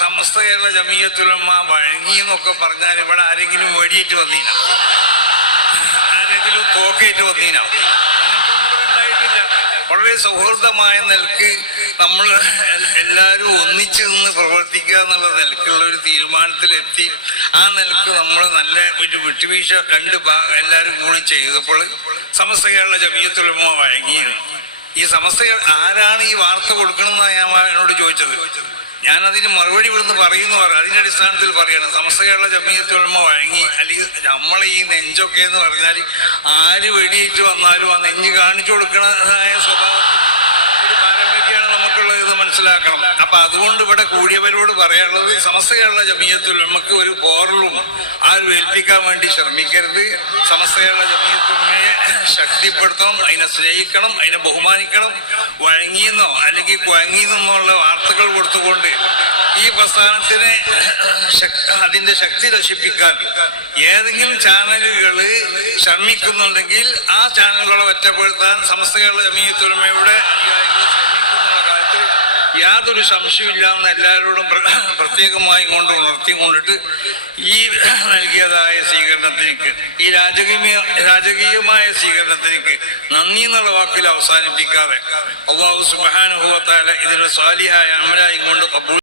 സമസ്ത കേരള ജമിയത്തുൽ ഉലമ വഴങ്ങി എന്നൊക്കെ പറഞ്ഞാൽ ഇവിടെ ആരെങ്കിലും വെടിയേറ്റ് വന്നീന, ആരെങ്കിലും തോക്കേറ്റ് വന്നീന? ഉണ്ടായിട്ടില്ല. വളരെ സൗഹൃദമായ നിലക്ക് നമ്മൾ എല്ലാവരും ഒന്നിച്ചു നിന്ന് പ്രവർത്തിക്കുക എന്നുള്ള നിലക്കുള്ള ഒരു തീരുമാനത്തിലെത്തി. ആ നിലക്ക് നമ്മൾ നല്ല ഒരു വിട്ടുവീഴ്ച എല്ലാവരും കൂടി ചെയ്തപ്പോൾ സമസ്ത കേരള ജമിയത്തുൽ ഉലമ വഴങ്ങിയത്. ഈ സമസ്ത ആരാണ് ഈ വാർത്ത കൊടുക്കണമെന്നാണ് ഞാൻ എന്നോട് ചോദിച്ചത്. ഞാനതിന് മറുപടി ഇവിടുന്ന് പറയുന്നു അതിന്റെ അടിസ്ഥാനത്തിൽ പറയണം. സമസ്ത കേരള ജമിയത്തുൽ ഉലമ വഴങ്ങി. അല്ലെങ്കിൽ നമ്മൾ ഈ നെഞ്ചൊക്കെ എന്ന് പറഞ്ഞാൽ ആര് വെടിയേറ്റ് വന്നാലും ആ നെഞ്ച് കാണിച്ചു കൊടുക്കണതായ സ്വഭാവം ഒരു പാരമ്പര്യമാണ് നമുക്കുള്ളത് എന്ന് മനസ്സിലാക്കണം. അപ്പൊ അതുകൊണ്ട് ഇവിടെ കൂടിയവരോട് പറയാനുള്ളത്, സമസ്ത കേരള ജമിയത്തുൽ ഉലമക്ക് ഒരു പോറലും ആരും ഏൽപ്പിക്കാൻ വേണ്ടി ശ്രമിക്കരുത്. സമസ്ത കേരള ജമിയത്തുൽ ഉലമയെ ശക്തിപ്പെടുത്തണം, അതിനെ സ്നേഹിക്കണം, അതിനെ ബഹുമാനിക്കണം. വഴങ്ങിയെന്നോ അല്ലെങ്കിൽ കുഴങ്ങിയെന്നുള്ള വാർത്തകൾ കൊടുത്തുകൊണ്ട് ഈ പ്രസ്ഥാനത്തിന് അതിന്റെ ശക്തി നശിപ്പിക്കാൻ ഏതെങ്കിലും ചാനലുകൾ ശ്രമിക്കുന്നുണ്ടെങ്കിൽ ആ ചാനലുകളെ ഒറ്റപ്പെടുത്താൻ സമസ്ത കേരള ജമിയത്തുൽ ഉലമയുടെ യാതൊരു സംശയമില്ല എന്ന് എല്ലാവരോടും പ്രത്യേകമായി കൊണ്ട് ഉണർത്തിക്കൊണ്ടിട്ട് ഈ നൽകിയതായ സ്വീകരണത്തിലേക്ക്, ഈ രാജകീയമായ സ്വീകരണത്തിലേക്ക് നന്ദി എന്നുള്ള വാക്കിൽ അവസാനിപ്പിക്കാതെ അല്ലാഹു സുബ്ഹാനഹു വ തആല ഇതിനൊരു സാലിഹായ അമലായി കൊണ്ട് കബൂൽ